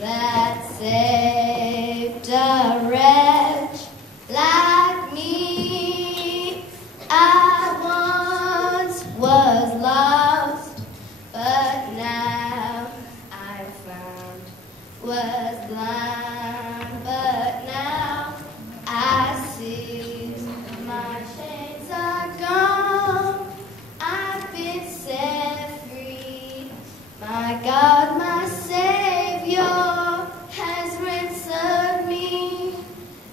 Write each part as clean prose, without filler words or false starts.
that saved a wretch like me. I once was lost, but now I'm found. Was blind, but now I see. My chains are gone. I've been set free. My God, my Savior has ransomed me,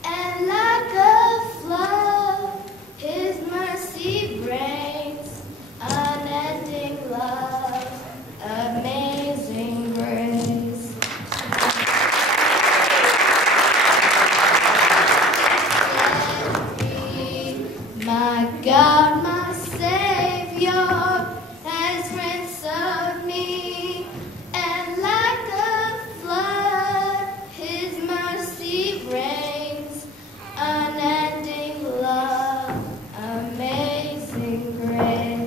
and like a flood, His mercy brings unending love, amazing grace. Set free. My God, my Savior has ransomed me, and like a flood, His mercy brings unending love, amazing grace.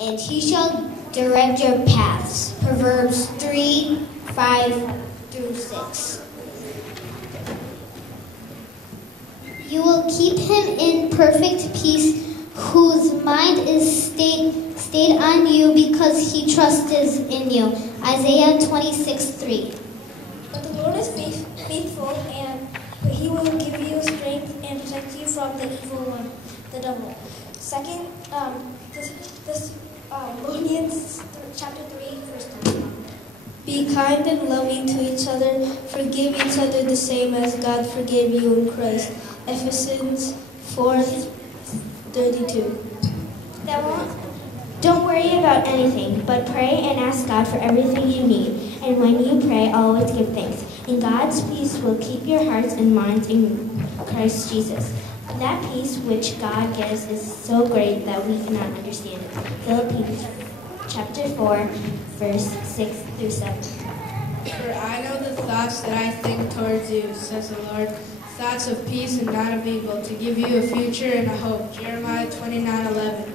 And He shall direct your paths. Proverbs 3:5-6. You will keep him in perfect peace, whose mind is stayed on you because he trusts in you. Isaiah 26:3. But the Lord is faithful, and he will give you strength and protect you from the evil one, the devil. Second, Thessalonians chapter 3, verse 10. Be kind and loving to each other. Forgive each other the same as God forgave you in Christ. Ephesians 4:32. Don't worry about anything, but pray and ask God for everything you need. And when you pray, always give thanks. And God's peace will keep your hearts and minds in Christ Jesus. That peace which God gives is so great that we cannot understand it. Philippians chapter 4, verse 6 through 7. For I know the thoughts that I think towards you, says the Lord, thoughts of peace and not of evil, to give you a future and a hope. Jeremiah 29:11.